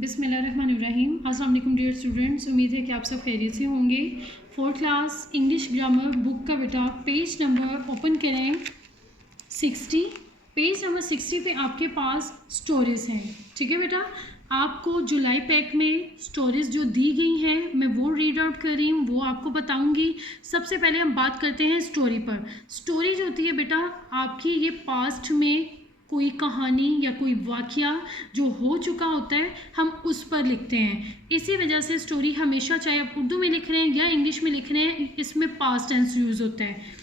बिस्मिल्लाहिर्रहमानिर्रहीम। अस्सलाम वालेकुम डियर स्टूडेंट्स, उम्मीद है कि आप सब खैरियत से होंगे। Fourth class English grammar book का बेटा पेज नंबर ओपन करें 60। पेज नंबर 60 पे आपके पास स्टोरीज़ हैं। ठीक है बेटा, आपको जुलाई पैक में स्टोरीज़ जो दी गई हैं मैं वो रीड आउट कर रही हूँ, वो आपको बताऊँगी। सबसे पहले हम बात करते हैं स्टोरी पर। स्टोरी जो होती है बेटा आपकी, ये पास्ट में कोई कहानी या कोई वाक़या जो हो चुका होता है हम उस पर लिखते हैं। इसी वजह से स्टोरी हमेशा, चाहे आप उर्दू में लिख रहे हैं या इंग्लिश में लिख रहे हैं, इसमें पास्ट टेंस यूज़ होता है।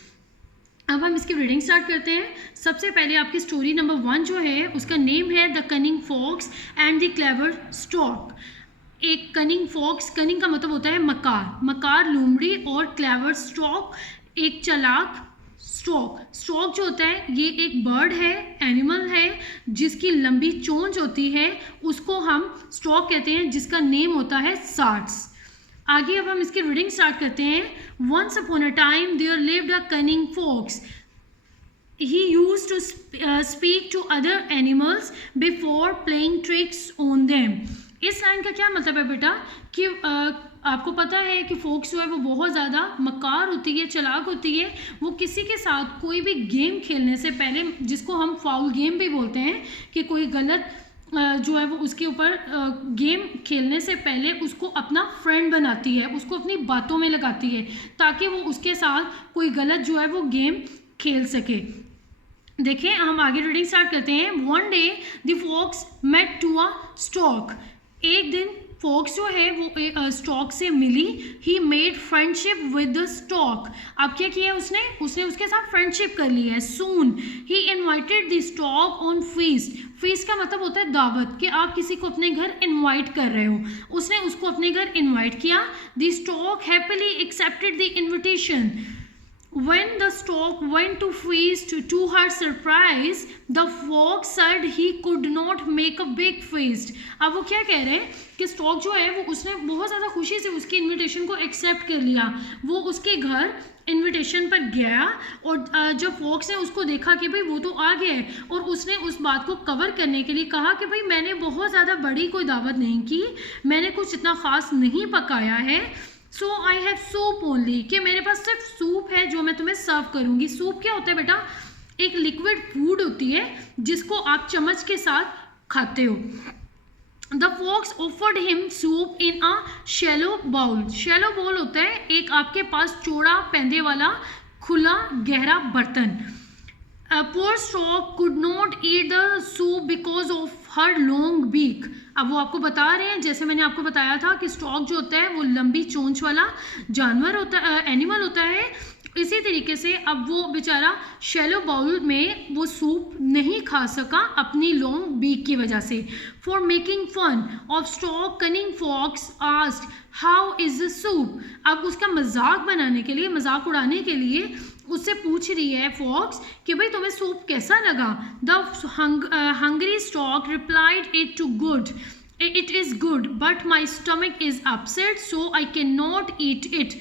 अब हम इसकी रीडिंग स्टार्ट करते हैं। सबसे पहले आपकी स्टोरी नंबर 1 जो है उसका नेम है the cunning fox and the clever stork. एक कनिंग फॉक्स, कनिंग का मतलब होता है मकार, मकार लोमड़ी, और क्लेवर स्टॉक एक चालाक। स्टॉक जो होता है ये एक बर्ड है, एनिमल है जिसकी लंबी चोंच होती है, उसको हम स्टॉक कहते हैं, जिसका नेम होता है सार्ट्स। आगे अब हम इसकी रीडिंग स्टार्ट करते हैं। Once upon a time there lived a cunning fox. He used to speak to other animals before playing tricks on them. इस लाइन का क्या मतलब है बेटा कि आपको पता है कि फोक्स जो है वो बहुत ज़्यादा मकार होती है, चालाक होती है। वो किसी के साथ कोई भी गेम खेलने से पहले, जिसको हम फाउल गेम भी बोलते हैं, कि कोई गलत जो है वो उसके ऊपर गेम खेलने से पहले उसको अपना फ्रेंड बनाती है, उसको अपनी बातों में लगाती है ताकि वो उसके साथ कोई गलत जो है वो गेम खेल सके। देखिए हम आगे रीडिंग स्टार्ट करते हैं। One day the fox met to a stork. एक दिन फॉक्स जो है वो स्टॉक से मिली। He made friendship with the stork. अब क्या किया उसने उसके साथ फ्रेंडशिप कर ली है। Soon he invited the stork on feast. Feast का मतलब होता है दावत, कि आप किसी को अपने घर इन्वाइट कर रहे हो। उसने उसको अपने घर इन्वाइट किया। The stock happily accepted the invitation. When the stork went to feast, to her surprise, the fox said he could not make a big feast. अब वो क्या कह रहे हैं कि स्टॉक जो है वो उसने बहुत ज़्यादा खुशी से उसकी इनविटेशन को एक्सेप्ट कर लिया। वो उसके घर इनविटेशन पर गया और जब फॉक्स ने उसको देखा कि भाई वो तो आ गया है, और उसने उस बात को कवर करने के लिए कहा कि भाई मैंने बहुत ज़्यादा बड़ी कोई दावत नहीं की, मैंने कुछ इतना ख़ास नहीं पकाया है। सो आई हैव सूप ओनली, कि मेरे पास सिर्फ सूप है जो मैं तुम्हें सर्व करूँगी। सूप क्या होता है बेटा? एक लिक्विड फूड होती है जिसको आप चम्मच के साथ खाते हो। The fox offered him soup in a shallow bowl. Shallow bowl होता है एक आपके पास चौड़ा पैंदे वाला खुला गहरा बर्तन। Poor stork could not eat the soup because of her long beak. अब वो आपको बता रहे हैं, जैसे मैंने आपको बताया था कि स्टॉक जो होता है वो लंबी चोंच वाला जानवर होता है, एनिमल होता है। इसी तरीके से अब वो बेचारा शैलो बाउल में वो सूप नहीं खा सका अपनी लॉन्ग बीक की वजह से। For making fun of stork cunning fox asked how is the soup. अब उसका मजाक बनाने के लिए, मजाक उड़ाने के लिए उससे पूछ रही है फॉक्स कि भाई तुम्हें सूप कैसा लगा। The hungry stock replied it is good but my stomach is upset so I can not eat it.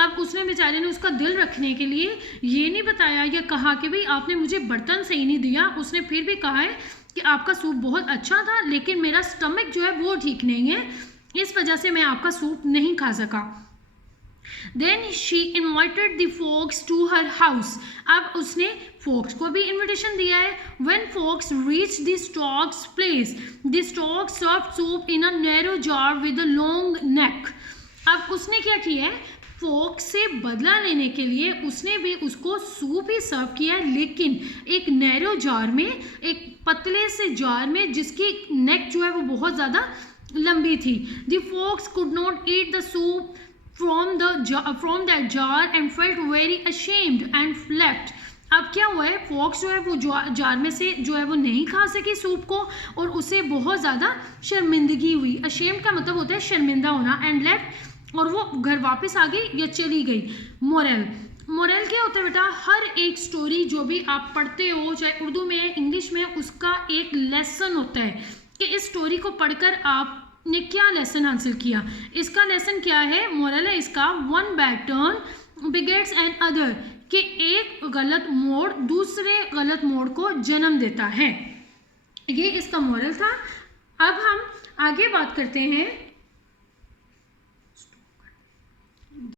अब उसने बेचारे ने उसका दिल रखने के लिए ये नहीं बताया या कहा कि भाई आपने मुझे बर्तन सही नहीं दिया। उसने फिर भी कहा है कि आपका सूप बहुत अच्छा था लेकिन मेरा स्टमक जो है वो ठीक नहीं है, इस वजह से मैं आपका सूप नहीं खा सका। Then she invited the fox to her house. अब उसने fox को भी invitation दिया है। When fox reached the stork's place, the stork served soup in a narrow jar with a long neck. अब उसने क्या किया है, फोक्स से बदला लेने के लिए उसने भी उसको सूप ही सर्व किया है, लेकिन एक नैरो जार में, एक पतले से जार में जिसकी नेक जो है वो बहुत ज़्यादा लंबी थी। The folks could not eat the soup from that jar and felt very ashamed and left. अब क्या हुआ है, फॉक्स जो है वो जार में से जो है वो नहीं खा सकी सूप को और उसे बहुत ज़्यादा शर्मिंदगी हुई। अशेम्ड का मतलब होता है शर्मिंदा होना, एंड लेफ्ट, और वो घर वापस आ गई या चली गई। मोरल क्या होता है बेटा? हर एक स्टोरी जो भी आप पढ़ते हो, चाहे उर्दू में इंग्लिश में, उसका एक लेसन होता है कि इस स्टोरी को पढ़कर आप ने क्या लेसन हासिल किया। इसका लेसन क्या है? मोरल है इसका, one bad turn begets another, कि एक गलत मोड़ दूसरे गलत मोड़ को जन्म देता है। ये इसका मोरल था। अब हम आगे बात करते हैं